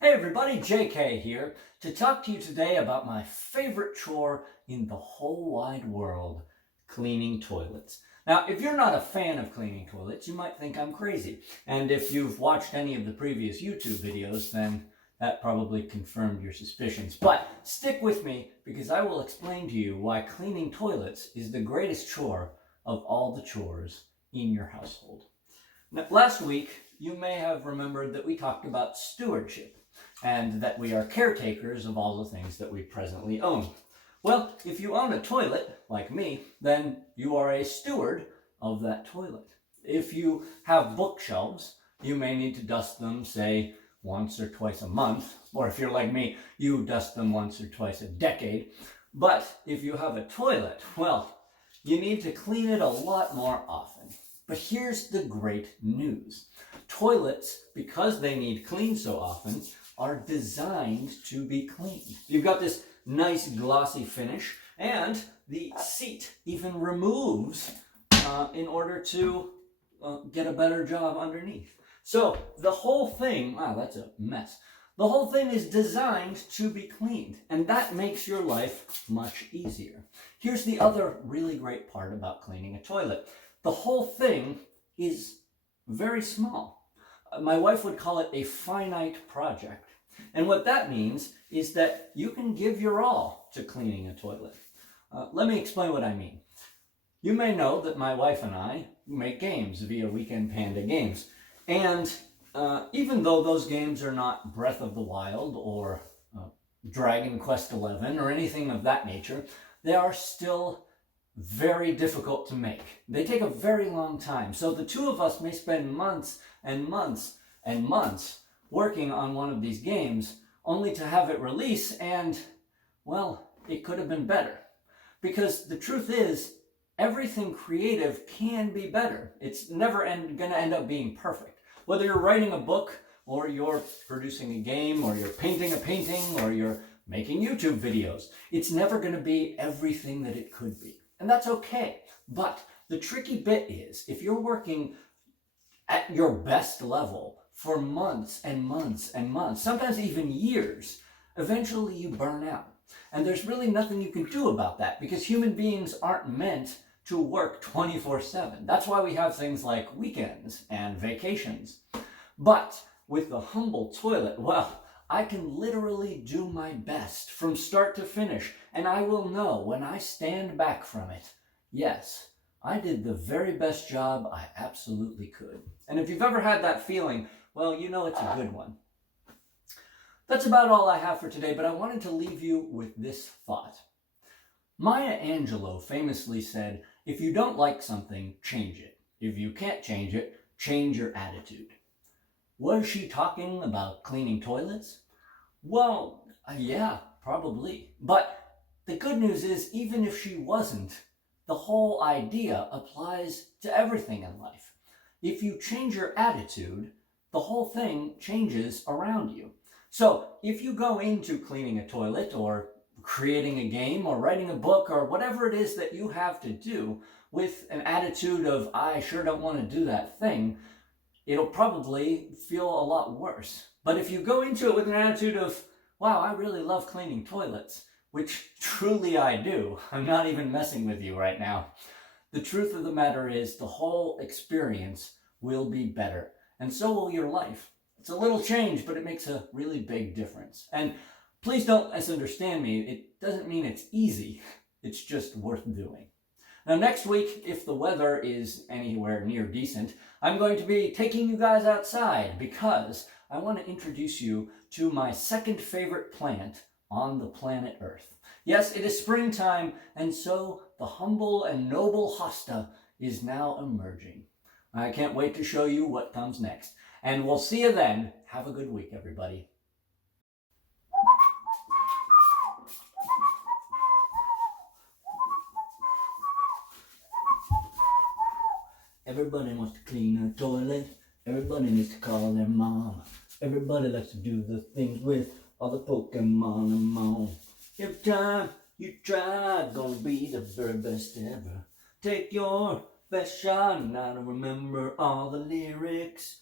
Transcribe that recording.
Hey everybody, JK here to talk to you today about my favorite chore in the whole wide world, cleaning toilets. Now, if you're not a fan of cleaning toilets, you might think I'm crazy. And if you've watched any of the previous YouTube videos, then that probably confirmed your suspicions. But stick with me because I will explain to you why cleaning toilets is the greatest chore of all the chores in your household. Now, last week, you may have remembered that we talked about stewardship and that we are caretakers of all the things that we presently own. Well, if you own a toilet, like me, then you are a steward of that toilet. If you have bookshelves, you may need to dust them, say, once or twice a month, or if you're like me, you dust them once or twice a decade. But if you have a toilet, well, you need to clean it a lot more often. But here's the great news. Toilets, because they need cleaned so often, are designed to be cleaned. You've got this nice glossy finish, and the seat even removes in order to get a better job underneath. So the whole thing, wow, that's a mess. The whole thing is designed to be cleaned, and that makes your life much easier. Here's the other really great part about cleaning a toilet. The whole thing is very small. My wife would call it a finite project. And what that means is that you can give your all to cleaning a toilet. Let me explain what I mean. You may know that my wife and I make games via Weekend Panda Games. And even though those games are not Breath of the Wild or Dragon Quest XI or anything of that nature, they are still very difficult to make. They take a very long time. So the two of us may spend months and months and months working on one of these games only to have it release and, well, it could have been better. Because the truth is, everything creative can be better. It's never going to end up being perfect. Whether you're writing a book or you're producing a game or you're painting a painting or you're making YouTube videos, it's never going to be everything that it could be. And that's okay. But the tricky bit is, if you're working at your best level for months and months and months, sometimes even years, eventually you burn out. And there's really nothing you can do about that because human beings aren't meant to work 24/7. That's why we have things like weekends and vacations. But with the humble toilet, well, I can literally do my best from start to finish, and I will know when I stand back from it, yes, I did the very best job I absolutely could. And if you've ever had that feeling, well, you know it's a good one. That's about all I have for today, but I wanted to leave you with this thought. Maya Angelou famously said, if you don't like something, change it. If you can't change it, change your attitude. Was she talking about cleaning toilets? Well, yeah, probably. But the good news is, even if she wasn't, the whole idea applies to everything in life. If you change your attitude, the whole thing changes around you. So if you go into cleaning a toilet or creating a game or writing a book or whatever it is that you have to do with an attitude of, I sure don't want to do that thing, it'll probably feel a lot worse. But if you go into it with an attitude of, wow, I really love cleaning toilets, which truly I do. I'm not even messing with you right now. The truth of the matter is the whole experience will be better, and so will your life. It's a little change, but it makes a really big difference. And please don't misunderstand me. It doesn't mean it's easy. It's just worth doing. Now, next week, if the weather is anywhere near decent, I'm going to be taking you guys outside because I want to introduce you to my second favorite plant on the planet Earth. Yes, it is springtime, and so the humble and noble hosta is now emerging. I can't wait to show you what comes next. And we'll see you then. Have a good week, everybody. Everybody wants to clean a toilet. Everybody needs to call their mom. Everybody likes to do the things with all the Pokemon and Mon. Every time you try, gonna be the very best ever. Take your best shot, and now to remember all the lyrics.